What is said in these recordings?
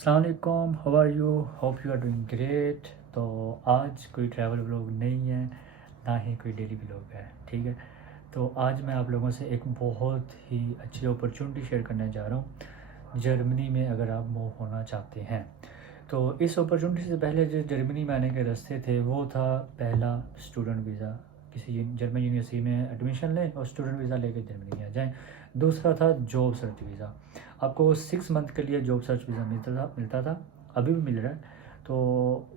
अस्सलाम वालेकुम, how are you, hope you are doing great. तो आज कोई ट्रैवल व्लॉग नहीं है, ना ही कोई डेली व्लॉग है, ठीक है। तो आज मैं आप लोगों से एक बहुत ही अच्छी अपॉर्चुनिटी शेयर करने जा रहा हूँ जर्मनी में, अगर आप मूव होना चाहते हैं। तो इस अपॉर्चुनिटी से पहले जो जर्मनी में आने के रास्ते थे वो था, पहला स्टूडेंट वीज़ा, किसी जर्मन यूनिवर्सिटी में एडमिशन लें और स्टूडेंट वीज़ा लेकर जर्मनी आ जाएं। दूसरा था जॉब सर्च वीज़ा, आपको 6 मंथ के लिए जॉब सर्च वीज़ा मिलता था, अभी भी मिल रहा है। तो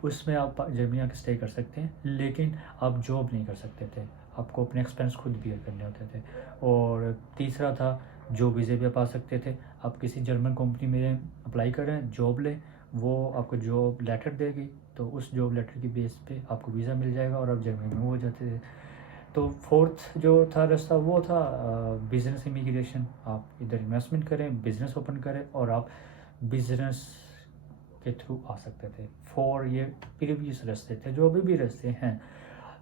उसमें आप जर्मनी आके स्टे कर सकते हैं, लेकिन आप जॉब नहीं कर सकते थे, आपको अपने एक्सपेंस खुद बियर करने होते थे। और तीसरा था जॉब वीज़े पे आप आ सकते थे, आप किसी जर्मन कंपनी में अप्लाई करें, जॉब लें, वो आपको जॉब लेटर देगी, तो उस जॉब लेटर की बेस पे आपको वीज़ा मिल जाएगा और आप जर्मनी में हो जाते थे। तो फोर्थ जो था रास्ता वो था बिज़नेस इमिग्रेशन, आप इधर इन्वेस्टमेंट करें, बिज़नेस ओपन करें और आप बिज़नेस के थ्रू आ सकते थे। फोर ये प्रीवियस रास्ते थे, जो अभी भी रास्ते हैं।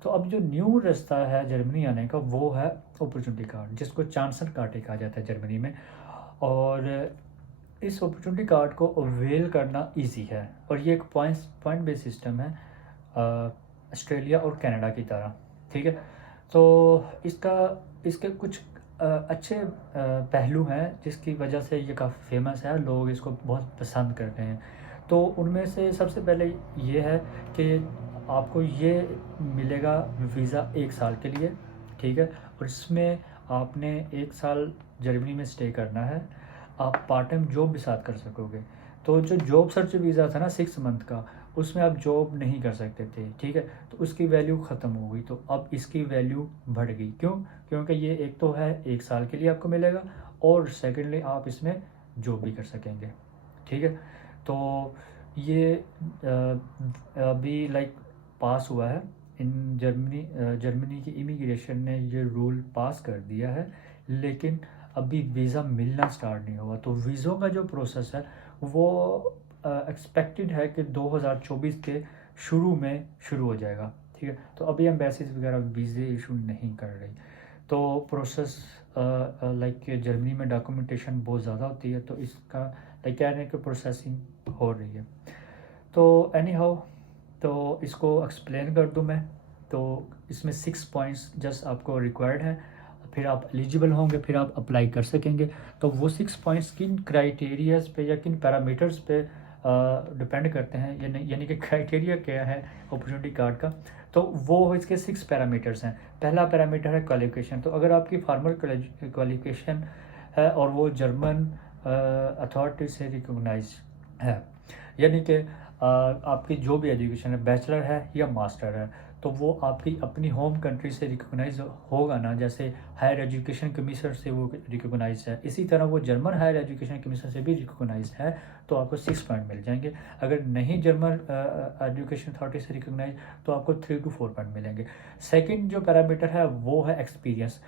तो अब जो न्यू रास्ता है जर्मनी आने का वो है अपॉर्चुनिटी कार्ड, जिसको चांसर कार्ड कहा जाता है जर्मनी में। और इस अपॉर्चुनिटी कार्ड को अवेल करना इजी है, और ये एक पॉइंट बेस्ड सिस्टम है, ऑस्ट्रेलिया और कनाडा की तरह, ठीक है। तो इसका इसके कुछ अच्छे पहलू हैं जिसकी वजह से ये काफ़ी फेमस है, लोग इसको बहुत पसंद करते हैं। तो उनमें से सबसे पहले ये है कि आपको ये मिलेगा वीज़ा 1 साल के लिए, ठीक है। और इसमें आपने 1 साल जर्मनी में स्टे करना है, आप पार्ट टाइम जॉब भी साथ कर सकोगे। तो जो जॉब सर्च वीज़ा था ना 6 मंथ का, उसमें आप जॉब नहीं कर सकते थे, ठीक है। तो उसकी वैल्यू ख़त्म हो गई, तो अब इसकी वैल्यू बढ़ गई। क्यों? क्योंकि ये एक तो है 1 साल के लिए आपको मिलेगा, और सेकेंडली आप इसमें जॉब भी कर सकेंगे, ठीक है। तो ये अभी लाइक पास हुआ है इन जर्मनी की इमिग्रेशन ने ये रूल पास कर दिया है, लेकिन अभी वीज़ा मिलना स्टार्ट नहीं हुआ। तो वीज़ों का जो प्रोसेस है वो एक्सपेक्टेड है कि 2024 के शुरू में शुरू हो जाएगा, ठीक है। तो अभी एम्बेसीज वगैरह वीज़े इशू नहीं कर रही, तो प्रोसेस लाइक जर्मनी में डॉक्यूमेंटेशन बहुत ज़्यादा होती है, तो इसका लाइक कहने की प्रोसेसिंग हो रही है। तो एनी हाउ, तो इसको एक्सप्लेन कर दूँ मैं, तो इसमें 6 पॉइंट्स जस्ट आपको रिक्वायर्ड हैं, फिर आप एलिजिबल होंगे, फिर आप अप्लाई कर सकेंगे। तो वो 6 पॉइंट्स किन क्राइटेरियाज पे या किन पैरामीटर्स पे डिपेंड करते हैं, यानी कि क्राइटेरिया क्या है अपॉर्चुनिटी कार्ड का, तो वो इसके 6 पैरामीटर्स हैं। पहला पैरामीटर है क्वालिफिकेशन, तो अगर आपकी फार्मल क्वालिफिकेशन है और वो जर्मन अथॉरिटी से रिकोगनाइज है, यानी कि आपकी जो भी एजुकेशन है, बैचलर है या मास्टर है, तो वो आपकी अपनी होम कंट्री से रिकोगनाइज होगा ना, जैसे हायर एजुकेशन कमीशन से वो रिकोगनाइज है, इसी तरह वो जर्मन हायर एजुकेशन कमीशन से भी रिकोगनाइज है, तो आपको 6 पॉइंट मिल जाएंगे। अगर नहीं जर्मन एजुकेशन अथॉरिटी से रिकोगनाइज, तो आपको 3 to 4 पॉइंट मिलेंगे। सेकेंड जो पैरामीटर है वो है एक्सपीरियंस,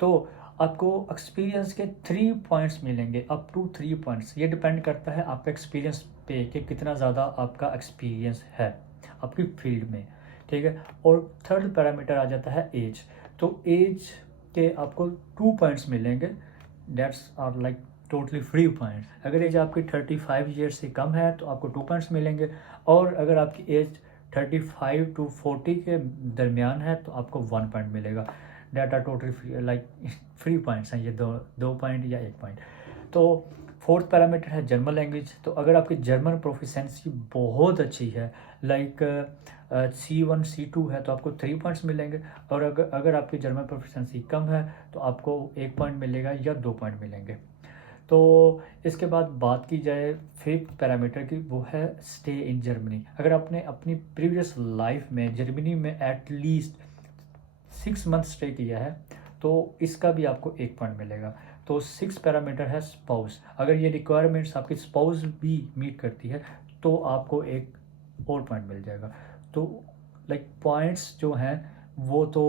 तो आपको एक्सपीरियंस के 3 पॉइंट्स मिलेंगे, अप टू 3 पॉइंट्स। ये डिपेंड करता है आपका एक्सपीरियंस पे कि कितना ज़्यादा आपका एक्सपीरियंस है आपकी फील्ड में, ठीक है। और थर्ड पैरामीटर आ जाता है एज, तो एज के आपको 2 पॉइंट्स मिलेंगे, that's are like totally free points. अगर एज आपकी 35 ईयर्स से कम है तो आपको 2 पॉइंट्स मिलेंगे, और अगर आपकी एज 35 to 40 के दरमियान है तो आपको 1 पॉइंट मिलेगा। Data total free, like free points हैं ये, दो पॉइंट या 1 पॉइंट। तो फोर्थ पैरामीटर है जर्मन लैंग्वेज, तो अगर आपकी जर्मन प्रोफिशेंसी बहुत अच्छी है, लाइक C1 C2 है, तो आपको 3 पॉइंट्स मिलेंगे। और अगर आपकी जर्मन प्रोफिशेंसी कम है तो आपको 1 पॉइंट मिलेगा या 2 पॉइंट मिलेंगे। तो इसके बाद बात की जाए फिफ्थ पैरामीटर की, वो है स्टे इन जर्मनी। अगर आपने अपनी प्रीवियस लाइफ में जर्मनी में एटलीस्ट 6 मंथ स्टे किया है तो इसका भी आपको 1 पॉइंट मिलेगा। तो 6 पैरामीटर है स्पाउस, अगर ये रिक्वायरमेंट्स आपकी स्पाउस भी मीट करती है तो आपको 1 और पॉइंट मिल जाएगा। तो लाइक पॉइंट्स जो हैं वो तो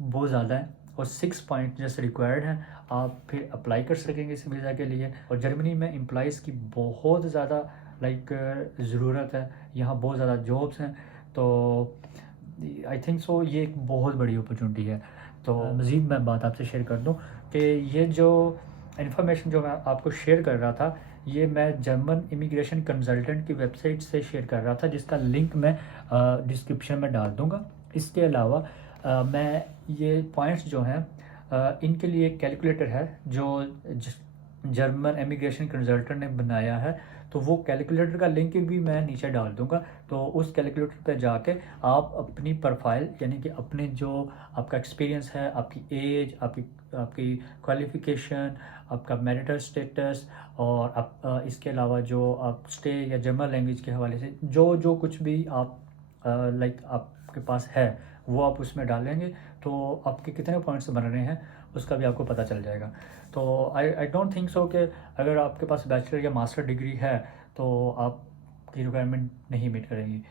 बहुत ज़्यादा हैं, और 6 पॉइंट जैसे रिक्वायर्ड हैं, आप फिर अप्लाई कर सकेंगे इस वीज़ा के लिए। और जर्मनी में एम्प्लॉइज़ की बहुत ज़्यादा लाइक ज़रूरत है, यहाँ बहुत ज़्यादा जॉब्स हैं, तो आई थिंक सो ये एक बहुत बड़ी अपॉर्चुनिटी है। तो मज़ीद मैं बात आपसे शेयर कर दूं कि ये जो इन्फॉर्मेशन जो मैं आपको शेयर कर रहा था, ये मैं जर्मन इमिग्रेशन कंसल्टेंट की वेबसाइट से शेयर कर रहा था, जिसका लिंक मैं डिस्क्रिप्शन में डाल दूँगा। इसके अलावा मैं ये पॉइंट्स जो हैं इनके लिए एक कैलकुलेटर है जो जर्मन इमिग्रेशन कंसल्टेंट ने बनाया है, तो वो कैलकुलेटर का लिंक भी मैं नीचे डाल दूंगा। तो उस कैलकुलेटर पे जाके आप अपनी प्रोफाइल यानी कि अपने जो आपका एक्सपीरियंस है, आपकी एज, आपकी क्वालिफ़िकेशन, आपका मैरिटल स्टेटस और आप इसके अलावा जो आप स्टे या जर्मन लैंग्वेज के हवाले से जो जो कुछ भी आप लाइक आपके पास है वो आप उसमें डालेंगे, तो आपके कितने पॉइंट्स बन रहे हैं उसका भी आपको पता चल जाएगा। तो आई डोंट थिंक सो कि अगर आपके पास बैचलर या मास्टर डिग्री है तो आपकी रिक्वायरमेंट नहीं मीट करेंगी,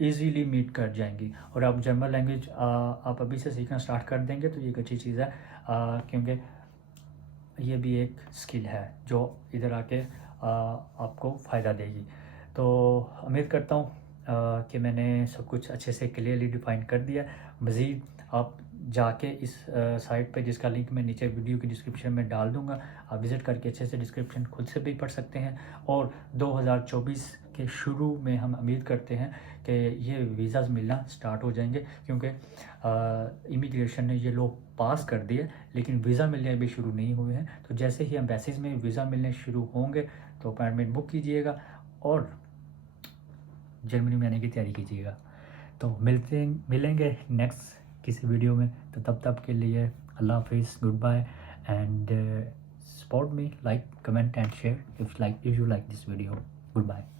ईजीली मीट कर जाएंगी। और आप जर्मन लैंग्वेज आप अभी से सीखना स्टार्ट कर देंगे तो ये एक अच्छी चीज़ है, क्योंकि ये भी एक स्किल है जो इधर आके आपको फ़ायदा देगी। तो उम्मीद करता हूँ कि मैंने सब कुछ अच्छे से क्लियरली डिफ़ाइन कर दिया। मज़ीद आप जाके इस साइट पे जिसका लिंक मैं नीचे वीडियो की डिस्क्रिप्शन में डाल दूंगा, आप विज़िट करके अच्छे से डिस्क्रिप्शन खुद से भी पढ़ सकते हैं। और 2024 के शुरू में हम उम्मीद करते हैं कि ये वीज़ाज़ मिलना स्टार्ट हो जाएंगे, क्योंकि इमिग्रेशन ने ये लोग पास कर दिए लेकिन वीज़ा मिलने अभी शुरू नहीं हुए हैं। तो जैसे ही एम्बेसीज़ में वीज़ा मिलने शुरू होंगे तो अपॉइंटमेंट बुक कीजिएगा और जर्मनी में आने की तैयारी कीजिएगा। तो मिलेंगे नेक्स्ट किसी वीडियो में। तो तब के लिए अल्लाह हाफिज़, goodbye and support me, like, comment and share if you like this video. Good bye.